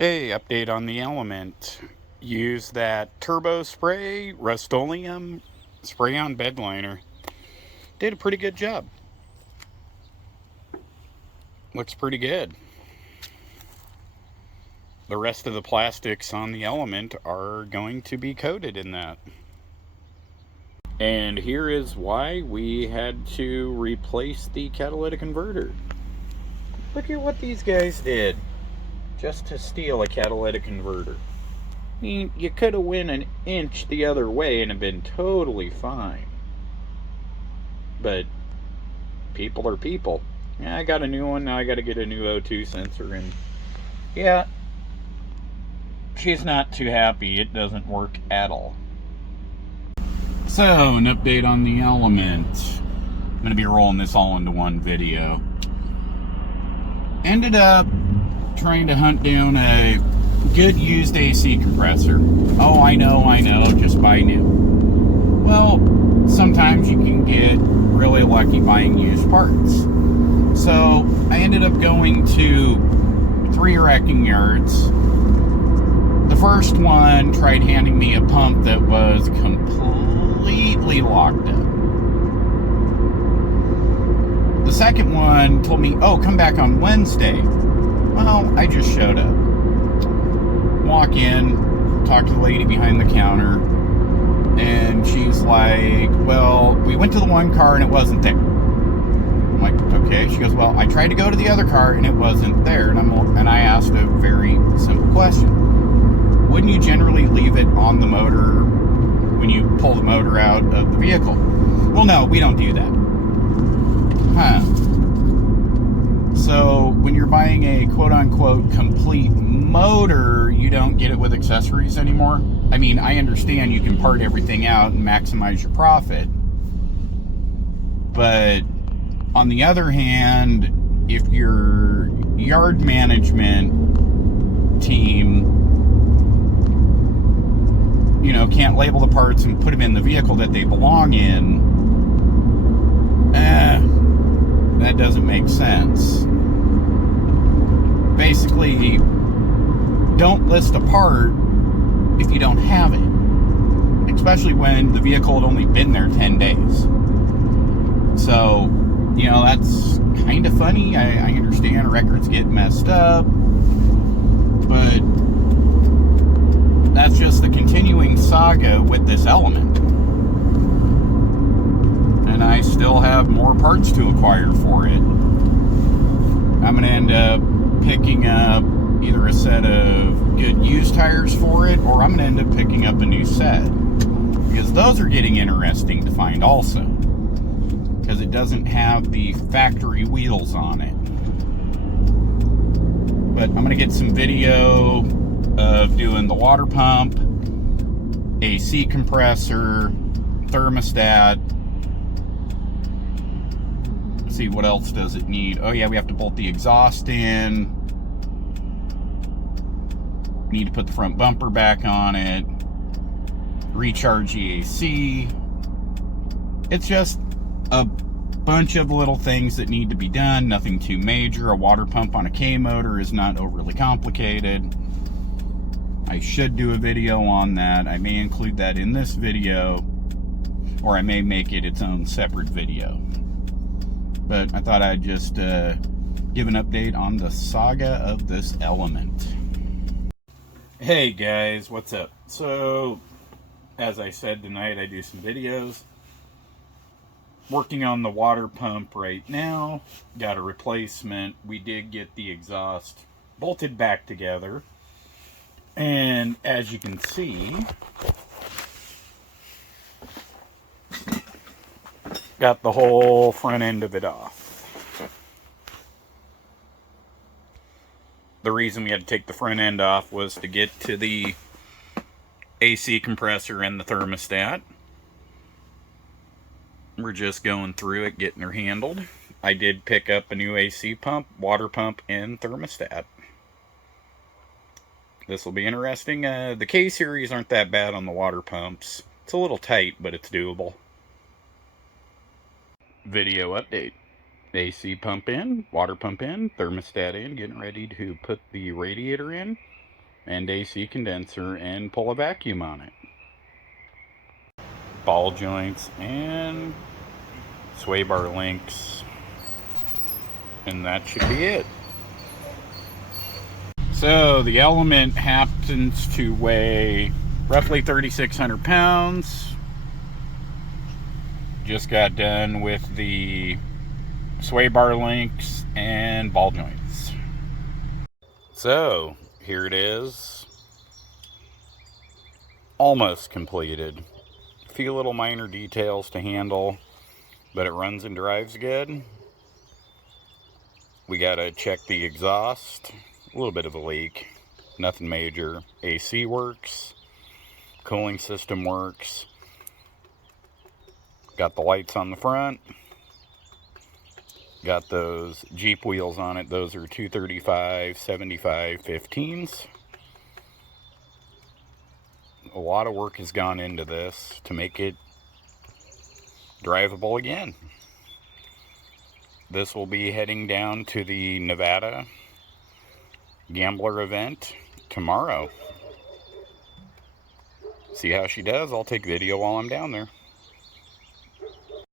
Hey, update on the Element. Use that turbo spray, Rust-Oleum spray on bed liner. Did a pretty good job. Looks pretty good. The rest of the plastics on the Element are going to be coated in that. And here is why we had to replace the catalytic converter. Look at what these guys did just to steal a catalytic converter. I mean, you could have went an inch the other way and have been totally fine. But people are people. Yeah, I got a new one, now I gotta get a new O2 sensor, and yeah, she's not too happy. It doesn't work at all. So, an update on the Element. I'm gonna be rolling this all into one video. Ended up trying to hunt down a good used AC compressor. Oh, I know, just buy new. Well, sometimes you can get really lucky buying used parts. So I ended up going to 3 wrecking yards. The first one tried handing me a pump that was completely locked up. The second one told me, oh, come back on Wednesday. Well, I just showed up. Walk in, talk to the lady behind the counter, and she's like, well, we went to the one car and it wasn't there. I'm like, okay. She goes, well, I tried to go to the other car and it wasn't there. And I asked a very simple question. Wouldn't you generally leave it on the motor when you pull the motor out of the vehicle? Well, no, we don't do that. Huh. So when you're buying a quote-unquote complete motor, you don't get it with accessories anymore? I mean, I understand you can part everything out and maximize your profit. But on the other hand, if your yard management team, can't label the parts and put them in the vehicle that they belong in, that doesn't make sense. Basically, don't list a part if you don't have it, especially when the vehicle had only been there 10 days. So, that's kind of funny. I understand records get messed up, but that's just the continuing saga with this Element. And I still have more parts to acquire for it. I'm going to end up picking up either a set of good used tires for it, or I'm going to end up picking up a new set. Because those are getting interesting to find also. Because it doesn't have the factory wheels on it. But I'm going to get some video of doing the water pump, AC compressor, thermostat. Let's see, what else does it need? Oh yeah, we have to bolt the exhaust in. Need to put the front bumper back on it. Recharge the AC. It's just a bunch of little things that need to be done. Nothing too major. A water pump on a K motor is not overly complicated. I should do a video on that. I may include that in this video, or I may make it its own separate video. But I thought I'd just give an update on the saga of this Element. Hey guys, what's up? So, as I said, tonight I do some videos. Working on the water pump right now. Got a replacement. We did get the exhaust bolted back together. And as you can see, got the whole front end of it off. The reason we had to take the front end off was to get to the AC compressor and the thermostat. We're just going through it, getting her handled. I did pick up a new AC pump, water pump, and thermostat. This will be interesting. The K-series aren't that bad on the water pumps. It's a little tight, but it's doable. Video update. AC pump in, water pump in, thermostat in, getting ready to put the radiator in. and AC condenser and pull a vacuum on it. Ball joints and sway bar links, and that should be it. So the Element happens to weigh roughly 3,600 pounds. Just got done with the sway bar links and ball joints. So here it is, almost completed. A few little minor details to handle, but it runs and drives good. We gotta check the exhaust, a little bit of a leak, nothing major. AC works, cooling system works, got the lights on the front, got those Jeep wheels on it. Those are 235 75 15s. A lot of work has gone into this to make it drivable again. This will be heading down to the Nevada Gambler event tomorrow. See how she does. I'll take video while I'm down there.